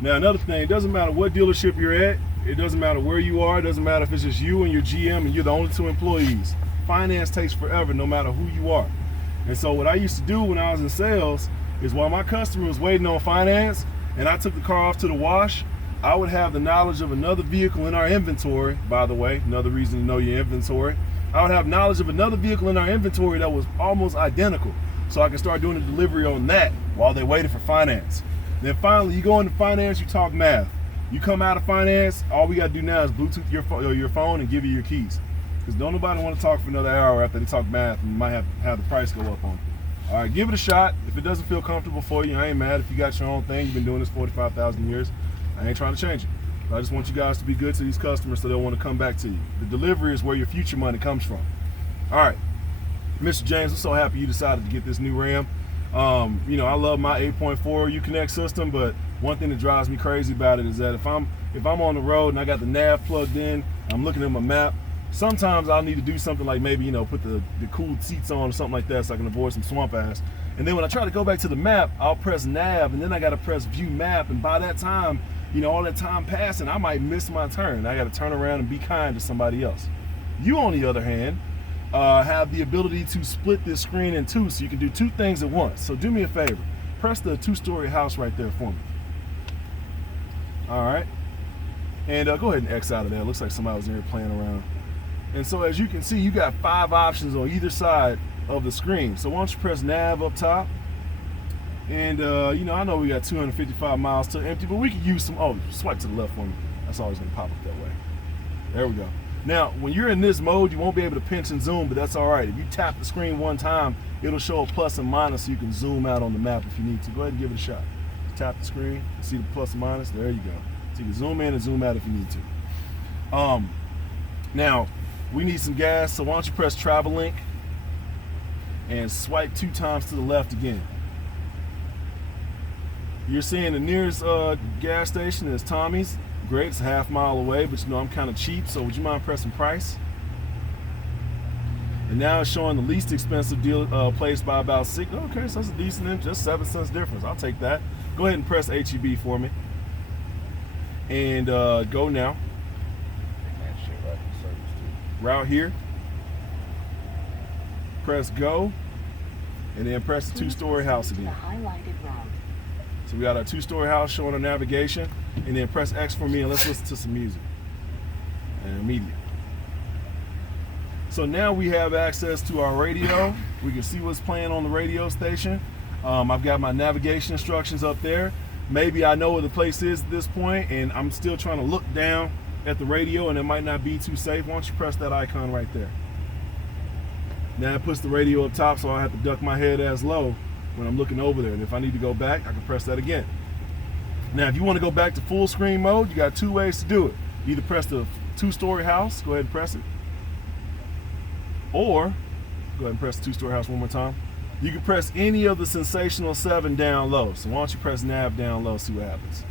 Now, another thing, it doesn't matter what dealership you're at. It doesn't matter where you are. It doesn't matter if it's just you and your GM and you're the only 2 employees. Finance takes forever no matter who you are. And so what I used to do when I was in sales is while my customer was waiting on finance and I took the car off to the wash, I would have the knowledge of another vehicle in our inventory, by the way, another reason to know your inventory. I would have knowledge of another vehicle in our inventory that was almost identical. So I can start doing the delivery on that while they're waiting for finance. Then finally, you go into finance, you talk math. You come out of finance, all we got to do now is Bluetooth your phone and give you your keys. Because don't nobody want to talk for another hour after they talk math and you might have the price go up on it. All right, give it a shot. If it doesn't feel comfortable for you, I ain't mad. If you got your own thing, you've been doing this 45,000 years, I ain't trying to change it. But I just want you guys to be good to these customers so they'll want to come back to you. The delivery is where your future money comes from. All right, Mr. James, I'm so happy you decided to get this new Ram. You know, I love my 8.4 Uconnect system, but one thing that drives me crazy about it is that if I'm on the road and I got the nav plugged in, I'm looking at my map, sometimes I'll need to do something like maybe, you know, put the cooled seats on or something like that so I can avoid some swamp ass. And then when I try to go back to the map, I'll press nav and then I got to press view map. And by that time, you know, all that time passing, I might miss my turn. I got to turn around and be kind to somebody else. You, on the other hand, have the ability to split this screen in two so you can do 2 things at once. So do me a favor, press the 2-story house right there for me. All right, and go ahead and X out of there. It looks like somebody was in here playing around. And so as you can see, you got 5 options on either side of the screen. So why don't you press nav up top, and you know, I know we got 255 miles till empty, but we could use some, oh, swipe to the left for me. That's always gonna pop up that way. There we go. Now, when you're in this mode, you won't be able to pinch and zoom, but that's all right. If you tap the screen one time, it'll show a plus and minus so you can zoom out on the map if you need to. Go ahead and give it a shot. Tap the screen, see the plus and minus, there you go. So you can zoom in and zoom out if you need to. Now, we need some gas, so why don't you press Travel Link and swipe 2 times to the left again. You're seeing the nearest gas station is Tommy's. Great, it's a half mile away, but you know I'm kind of cheap, so would you mind pressing price? And now it's showing the least expensive deal place by about 6. Okay, so that's a decent, just 7 cents difference. I'll take that. Go ahead and press HEB for me. And go now. Route here. Press go, and then press the 2-story house again. So we got our 2-story house showing our navigation, and then press X for me and let's listen to some music. And immediately. So now we have access to our radio. We can see what's playing on the radio station. I've got my navigation instructions up there. Maybe I know where the place is at this point and I'm still trying to look down at the radio and it might not be too safe. Why don't you press that icon right there? Now it puts the radio up top, so I have to duck my head as low when I'm looking over there. And if I need to go back, I can press that again. Now, if you want to go back to full screen mode, you got 2 ways to do it. Either press the 2-story house, go ahead and press it. Or, go ahead and press the 2-story house one more time. You can press any of the sensational 7 down low. So why don't you press nav down low, see what happens.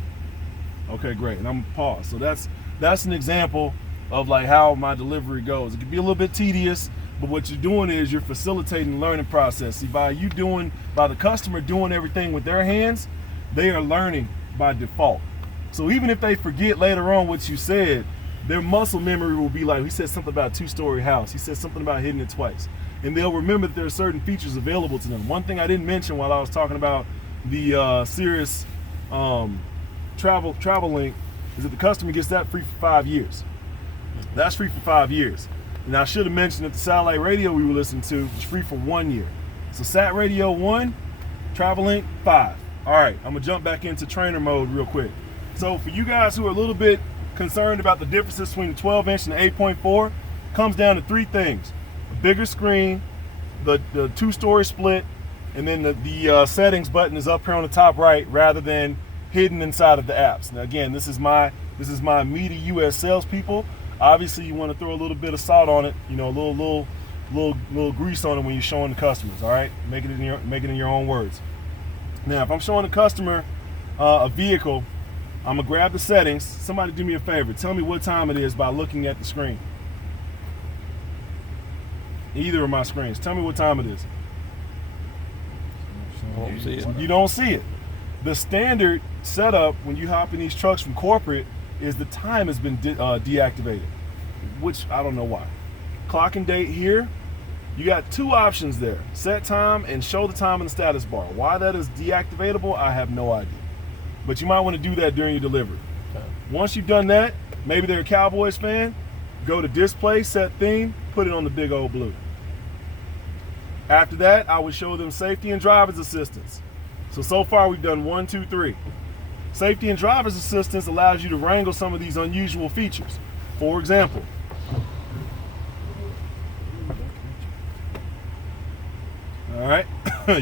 Okay, great, and I'm gonna pause. So that's an example of like how my delivery goes. It can be a little bit tedious, but what you're doing is you're facilitating the learning process. See, by the customer doing everything with their hands, they are learning by default. So even if they forget later on what you said, their muscle memory will be like, he said something about a 2-story house. He said something about hitting it twice. And they'll remember that there are certain features available to them. One thing I didn't mention while I was talking about the Sirius travel link is that the customer gets that free for 5 years. That's free for 5 years. And I should have mentioned that the satellite radio we were listening to was free for 1 year. So Sat Radio 1, Travel Link 5. All right, I'm gonna jump back into trainer mode real quick. So for you guys who are a little bit concerned about the differences between the 12-inch and the 8.4, comes down to 3 things: a bigger screen, the 2-story split, and then the settings button is up here on the top right rather than hidden inside of the apps. Now again, this is my meaty US salespeople. Obviously, you want to throw a little bit of salt on it, you know, a little grease on it when you're showing the customers. All right, make it in your own words. Now, if I'm showing the customer a vehicle, I'm gonna grab the settings. Somebody do me a favor. Tell me what time it is by looking at the screen. Either of my screens. Tell me what time it is. You don't see it. You don't see it. The standard setup when you hop in these trucks from corporate is the time has been deactivated, which I don't know why. Clock and date here, you got two options there: set time and show the time in the status bar. Why that is deactivatable, I have no idea. But you might want to do that during your delivery. Okay. Once you've done that, maybe they're a Cowboys fan, go to display, set theme, put it on the big old blue. After that, I would show them safety and driver's assistance. So far we've done 1, 2, 3. Safety and driver's assistance allows you to wrangle some of these unusual features. For example, all right,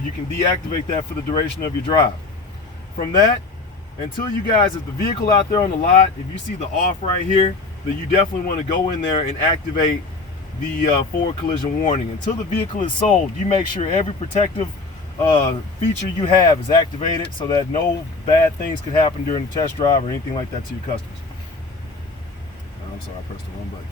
you can deactivate that for the duration of your drive. From that, until you guys, if the vehicle out there on the lot, if you see the off right here, then you definitely want to go in there and activate the forward collision warning. Until the vehicle is sold, you make sure every protective feature you have is activated so that no bad things could happen during the test drive or anything like that to your customers. I'm sorry, I pressed the wrong button.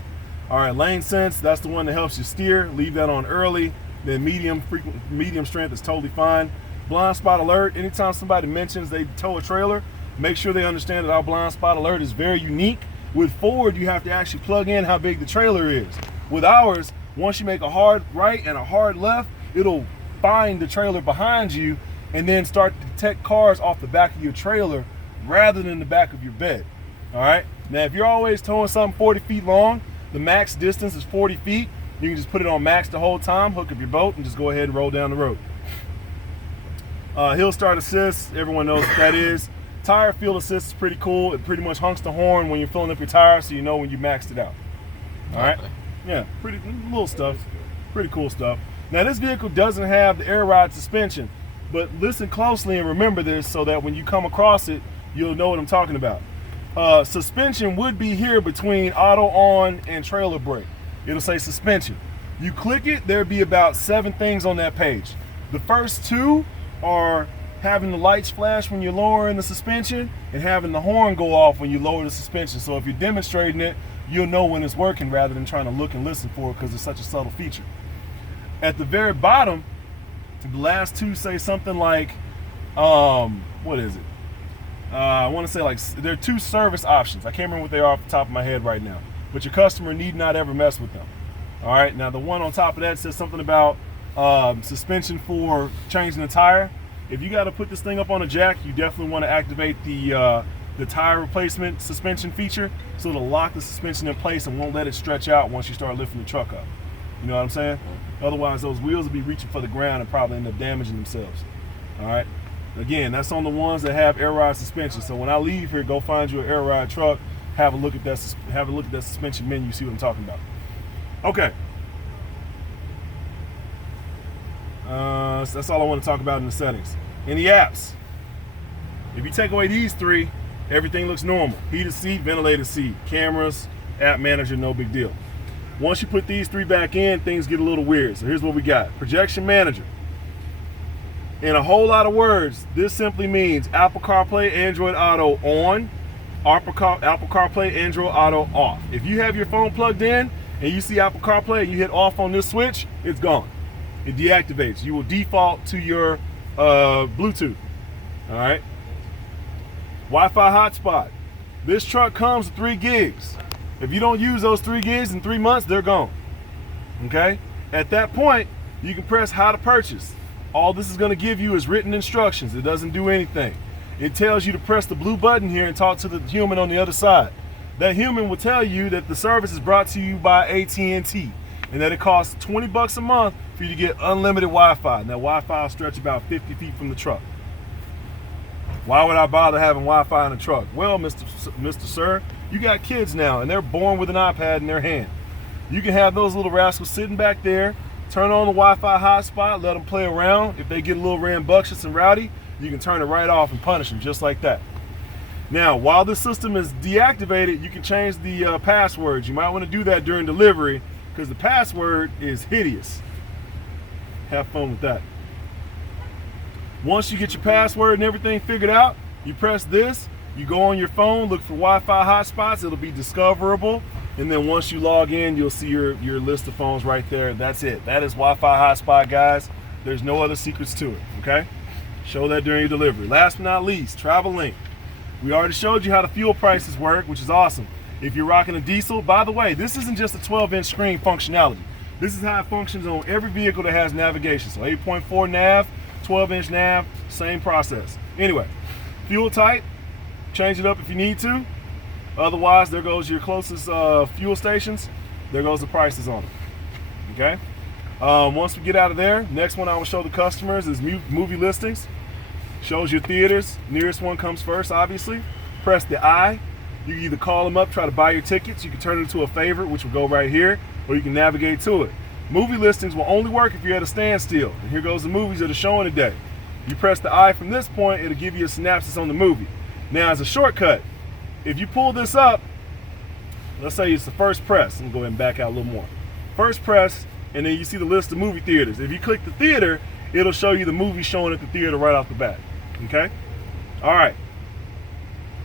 All right, lane sense, that's the one that helps you steer. Leave that on early. Then medium strength is totally fine. Blind spot alert, anytime somebody mentions they tow a trailer, make sure they understand that our blind spot alert is very unique. With Ford, you have to actually plug in how big the trailer is. With ours, once you make a hard right and a hard left, it'll find the trailer behind you and then start to detect cars off the back of your trailer rather than the back of your bed. All right, now if you're always towing something 40 feet long, the max distance is 40 feet. You can just put it on max the whole time, hook up your boat, and just go ahead and roll down the road. Hill start assist, everyone knows what that is. Tire field assist is pretty cool. It pretty much honks the horn when you're filling up your tire so you know when you maxed it out. All right? Yeah, pretty little stuff. Pretty cool stuff. Now this vehicle doesn't have the air ride suspension, but listen closely and remember this so that when you come across it, you'll know what I'm talking about. Suspension would be here between auto on and trailer brake. It'll say suspension. You click it, there'll be about 7 things on that page. The first 2 are having the lights flash when you're lowering the suspension and having the horn go off when you lower the suspension. So if you're demonstrating it, you'll know when it's working rather than trying to look and listen for it because it's such a subtle feature. At the very bottom, the last 2 say something like, what is it? I want to say like, there are 2 service options. I can't remember what they are off the top of my head right now. But your customer need not ever mess with them. All right, now the one on top of that says something about suspension for changing the tire. If you got to put this thing up on a jack, you definitely want to activate the tire replacement suspension feature so it'll lock the suspension in place and won't let it stretch out once you start lifting the truck up. You know what I'm saying? Otherwise, those wheels will be reaching for the ground and probably end up damaging themselves. All right. Again, that's on the ones that have air ride suspension. So when I leave here, go find you an air ride truck. Have a look at that suspension menu, see what I'm talking about. Okay. So that's all I want to talk about in the settings. In the apps, if you take away these 3, everything looks normal. Heated seat, ventilated seat, cameras, app manager, no big deal. Once you put these 3 back in, things get a little weird. So here's what we got. Projection manager. In a whole lot of words, this simply means Apple CarPlay, Android Auto on, Apple CarPlay, Android Auto off. If you have your phone plugged in and you see Apple CarPlay and you hit off on this switch, it's gone. It deactivates. You will default to your Bluetooth. All right. Wi-Fi hotspot. This truck comes with 3 gigs. If you don't use those 3 gigs in 3 months, they're gone. Okay. At that point, you can press how to purchase. All this is going to give you is written instructions. It doesn't do anything. It tells you to press the blue button here and talk to the human on the other side. That human will tell you that the service is brought to you by AT&T and that it costs $20 a month for you to get unlimited Wi-Fi. And that Wi-Fi will stretch about 50 feet from the truck. Why would I bother having Wi-Fi in the truck? Well, Mr. Sir, you got kids now and they're born with an iPad in their hand. You can have those little rascals sitting back there, turn on the Wi-Fi hotspot, let them play around. If they get a little rambunctious and rowdy, you can turn it right off and punish them just like that. Now, while this system is deactivated, you can change the passwords. You might want to do that during delivery because the password is hideous. Have fun with that. Once you get your password and everything figured out, you press this, you go on your phone, look for Wi-Fi hotspots, it'll be discoverable. And then once you log in, you'll see your list of phones right there. That's it. That is Wi-Fi hotspot, guys. There's no other secrets to it, okay? Show that during your delivery. Last but not least, travel length. We already showed you how the fuel prices work, which is awesome. If you're rocking a diesel, by the way, this isn't just a 12-inch screen functionality. This is how it functions on every vehicle that has navigation. So 8.4 nav, 12-inch nav, same process. Anyway, fuel type, change it up if you need to. Otherwise, there goes your closest fuel stations. There goes the prices on them. Okay? Once we get out of there, next one I will show the customers is movie listings. Shows your theaters. Nearest one comes first, obviously. Press the I. You can either call them up, try to buy your tickets. You can turn it into a favorite, which will go right here, or you can navigate to it. Movie listings will only work if you're at a standstill. And here goes the movies that are showing today. You press the I from this point, it'll give you a synopsis on the movie. Now, as a shortcut, if you pull this up, let's say it's the first press. I'm going to go ahead and back out a little more. First press, and then you see the list of movie theaters. If you click the theater, it'll show you the movie showing at the theater right off the bat. Okay? All right.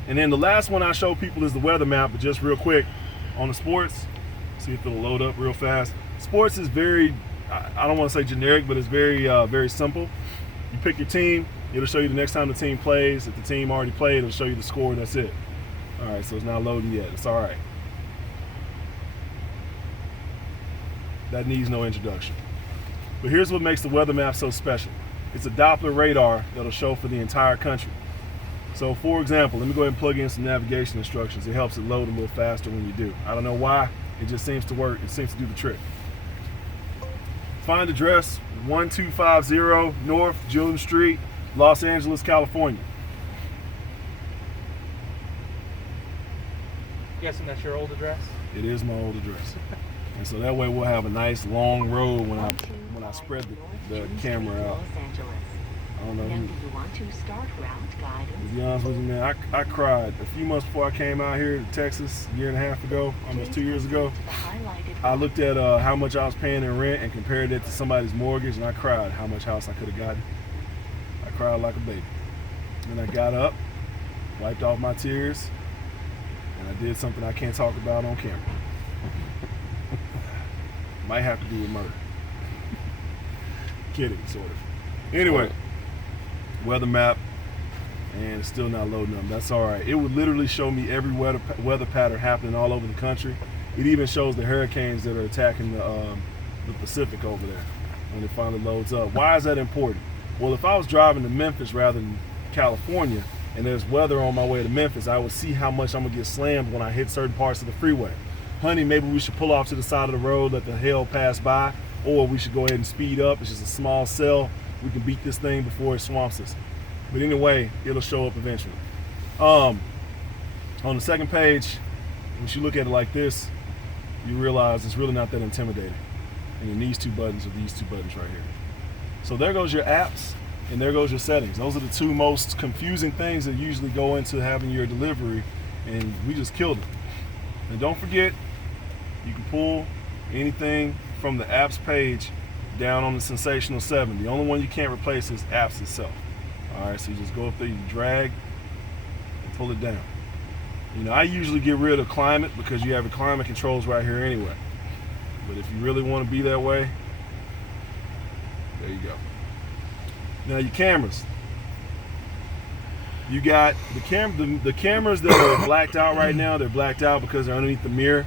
And then the last one I show people is the weather map, but just real quick on the sports. See if it'll load up real fast. Sports is very, I don't want to say generic, but it's very, very simple. You pick your team. It'll show you the next time the team plays. If the team already played, it'll show you the score. That's it. All right, so it's not loading yet. It's all right. That needs no introduction. But here's what makes the weather map so special. It's a Doppler radar that'll show for the entire country. So for example, let me go ahead and plug in some navigation instructions. It helps it load a little faster when you do. I don't know why, it just seems to work. It seems to do the trick. Find address 1250 North Julian Street, Los Angeles, California. Guessing that's your old address? It is my old address. And so that way we'll have a nice long road when I spread the camera out. I don't know. To be honest with you, man, I cried a few months before I came out here to Texas a year and a half ago, almost 2 years ago. I looked at how much I was paying in rent and compared it to somebody's mortgage, and I cried how much house I could have gotten. I cried like a baby. And I got up, wiped off my tears, and I did something I can't talk about on camera. Might have to do with murder. Kidding, sort of. Anyway, weather map, and it's still not loading up. That's all right. It would literally show me every weather pattern happening all over the country. It even shows the hurricanes that are attacking the Pacific over there when it finally loads up. Why is that important? Well, if I was driving to Memphis rather than California, and there's weather on my way to Memphis, I would see how much I'm gonna get slammed when I hit certain parts of the freeway. Honey, maybe we should pull off to the side of the road, let the hail pass by, or we should go ahead and speed up. It's just a small cell. We can beat this thing before it swamps us. But anyway, it'll show up eventually. On the second page, once you look at it like this, you realize it's really not that intimidating. And then these two buttons are these two buttons right here. So there goes your apps, and there goes your settings. Those are the two most confusing things that usually go into having your delivery, and we just killed it. And don't forget, you can pull anything from the apps page down on the Sensational 7. The only one you can't replace is apps itself. All right, so you just go up there, you drag, and pull it down. You know, I usually get rid of climate because you have your climate controls right here anyway. But if you really want to be that way, there you go. Now your cameras. You got the cameras that are blacked out right now. They're blacked out because they're underneath the mirror.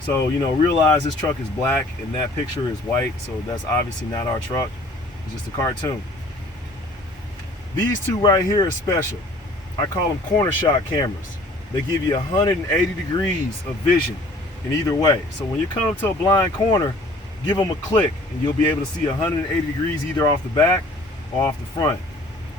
So, you know, realize this truck is black and that picture is white. So that's obviously not our truck. It's just a cartoon. These two right here are special. I call them corner shot cameras. They give you 180 degrees of vision in either way. So when you come to a blind corner, give them a click and you'll be able to see 180 degrees either off the back or off the front.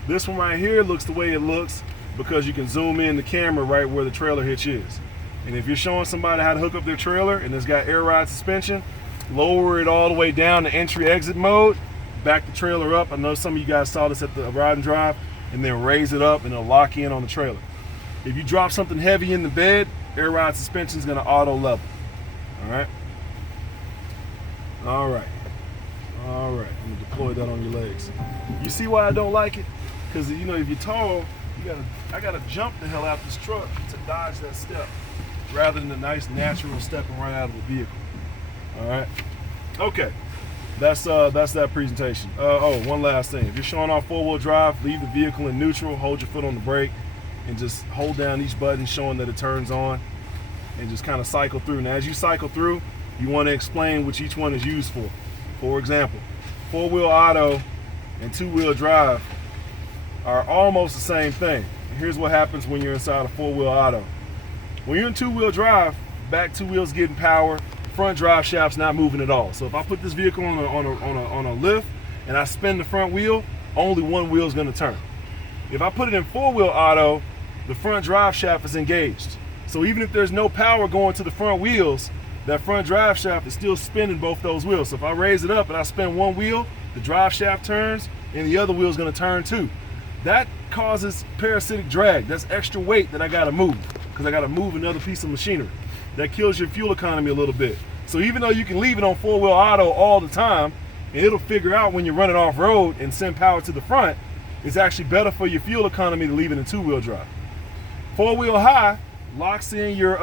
This one right here looks the way it looks because you can zoom in the camera right where the trailer hitch is. And if you're showing somebody how to hook up their trailer and it's got air ride suspension, lower it all the way down to entry-exit mode, back the trailer up. I know some of you guys saw this at the ride and drive, and then raise it up and it'll lock in on the trailer. If you drop something heavy in the bed, air ride suspension is gonna auto level. All right? All right. All right, I'm gonna deploy that on your legs. You see why I don't like it? Because, you know, if you're tall, I gotta jump the hell out this truck to dodge that step, rather than the nice natural stepping right out of the vehicle. All right. Okay. that's that presentation. Oh, one last thing. If you're showing off 4-wheel drive, leave the vehicle in neutral, hold your foot on the brake, and just hold down each button showing that it turns on, and just kind of cycle through. Now, as you cycle through, you want to explain what each one is used for. For example, 4-wheel auto and 2-wheel drive are almost the same thing. And here's what happens when you're inside a 4-wheel auto. When you're in 2-wheel drive, back 2 wheels getting power, front drive shaft's not moving at all. So if I put this vehicle on a lift and I spin the front wheel, only one wheel is going to turn. If I put it in 4-wheel auto, the front drive shaft is engaged. So even if there's no power going to the front wheels, that front drive shaft is still spinning both those wheels. So if I raise it up and I spin one wheel, the drive shaft turns and the other wheel is going to turn too. That causes parasitic drag. That's extra weight that I got to move because I got to move another piece of machinery. That kills your fuel economy a little bit. So even though you can leave it on 4-wheel auto all the time, and it'll figure out when you're running off road and send power to the front, it's actually better for your fuel economy to leave it in 2-wheel drive. 4-wheel high locks in your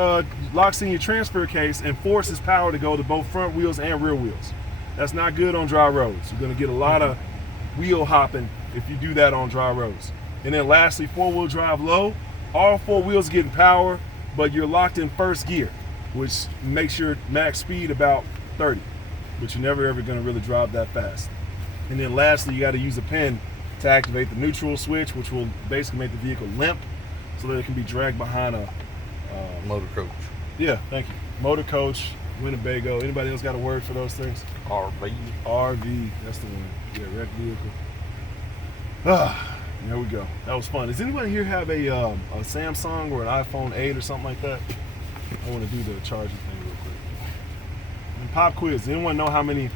transfer case and forces power to go to both front wheels and rear wheels. That's not good on dry roads. You're going to get a lot of wheel hopping if you do that on dry roads. And then lastly, 4-wheel drive low, all 4 wheels getting power, but you're locked in first gear, which makes your max speed about 30, but you're never ever going to really drive that fast. And then lastly, you got to use a pin to activate the neutral switch, which will basically make the vehicle limp so that it can be dragged behind a motor coach. Yeah, thank you. Motor coach, Winnebago. Anybody else got a word for those things? RV, that's the one. Yeah, wrecked vehicle. There we go. That was fun. Does anybody here have a Samsung or an iPhone 8 or something like that? I want to do the charging thing real quick. And pop quiz. Does anyone know how many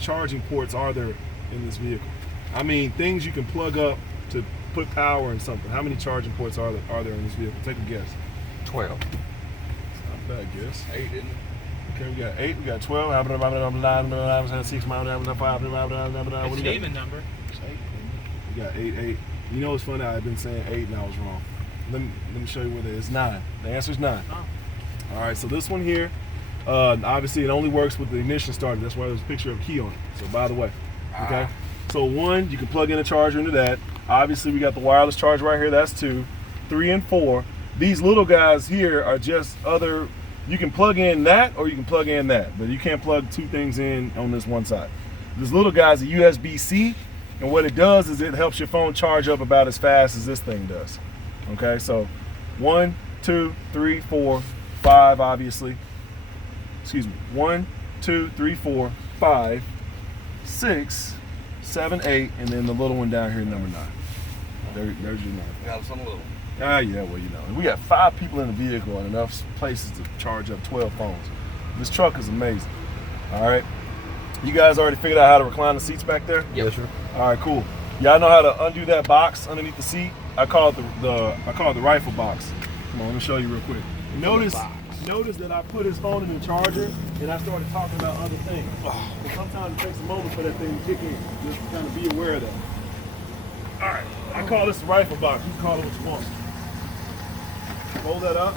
charging ports are there in this vehicle? I mean, things you can plug up to put power in something. How many charging ports are there in this vehicle? Take a guess. 12. It's not a bad guess. 8, isn't it? Okay, we got 8. We got 12. 6. It's an even number. We got 8. You know, it's funny. I've been saying 8 and I was wrong. Let me show you what it is. 9. The answer is 9. Oh. All right. So this one here, obviously, it only works with the ignition started. That's why there's a picture of a key on it. So by the way, okay. So 1, you can plug in a charger into that. Obviously, we got the wireless charger right here. That's 2, 3, and 4. These little guys here are just other. You can plug in that or you can plug in that, but you can't plug 2 things in on this one side. This little guy's a USB-C, and what it does is it helps your phone charge up about as fast as this thing does. Okay, so 1, 2, 3, 4, 5, obviously. Excuse me. 1, 2, 3, 4, 5, 6, 7, 8, and then the little one down here, number 9. There's your number. Got some little. Yeah, well, you know. We got 5 people in the vehicle and enough places to charge up 12 phones. This truck is amazing. All right. You guys already figured out how to recline the seats back there? Yes, sir. All right, cool. Y'all know how to undo that box underneath the seat? I call it the rifle box. Come on, let me show you real quick. Notice that I put his phone in the charger and I started talking about other things. And sometimes it takes a moment for that thing to kick in. Just kind of be aware of that. All right, I call this the rifle box. You can call it what you want. Fold that up.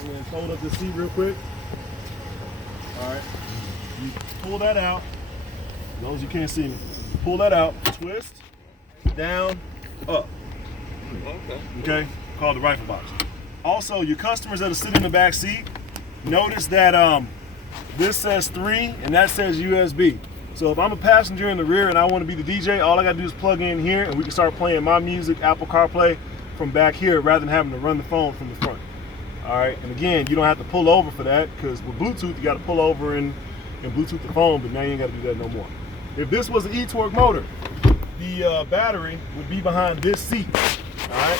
And then fold up the seat real quick. All right. You pull that out. As long as you can't see me. Pull that out. Twist. Down. Up. Okay. Called the rifle box. Also, your customers that are sitting in the back seat, notice that this says 3 and that says USB. So if I'm a passenger in the rear and I want to be the DJ, all I got to do is plug in here and we can start playing my music, Apple CarPlay, from back here rather than having to run the phone from the front. All right, and again, you don't have to pull over for that because with Bluetooth, you got to pull over and Bluetooth the phone, but now you ain't got to do that no more. If this was an e-torque motor, the battery would be behind this seat, all right?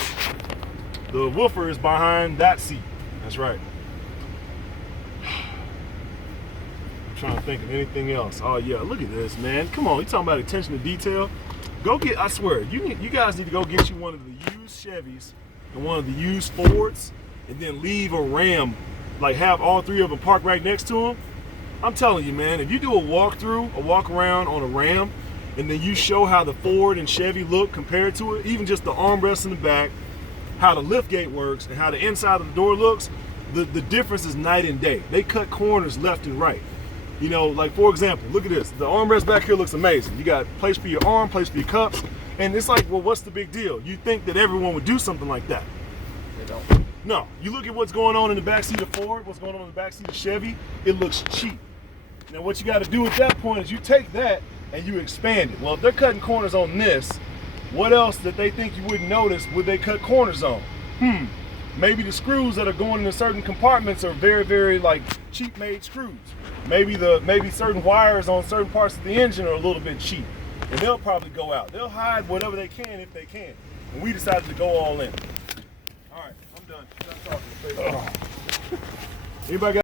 The woofer is behind that seat. That's right. I'm trying to think of anything else. Oh yeah, look at this, man. Come on, you talking about attention to detail? Go get, I swear, you guys need to go get you one of the used Chevys and one of the used Fords and then leave a Ram, like have all 3 of them parked right next to them. I'm telling you, man, if you do a walkthrough, a walk around on a Ram, and then you show how the Ford and Chevy look compared to it, even just the armrest in the back, how the lift gate works, and how the inside of the door looks, the difference is night and day. They cut corners left and right. You know, like for example, look at this. The armrest back here looks amazing. You got place for your arm, place for your cups, and it's like, well, what's the big deal? You think that everyone would do something like that? They don't. No. You look at what's going on in the backseat of Ford, what's going on in the backseat of Chevy. It looks cheap. Now, what you got to do at that point is you take that and you expand it. Well, if they're cutting corners on this, what else that they think you wouldn't notice would they cut corners on? Maybe the screws that are going into certain compartments are very, very like cheap made screws. Maybe certain wires on certain parts of the engine are a little bit cheap, and they'll probably go out. They'll hide whatever they can if they can. And we decided to go all in. All right, I'm done. Done talking. Anybody got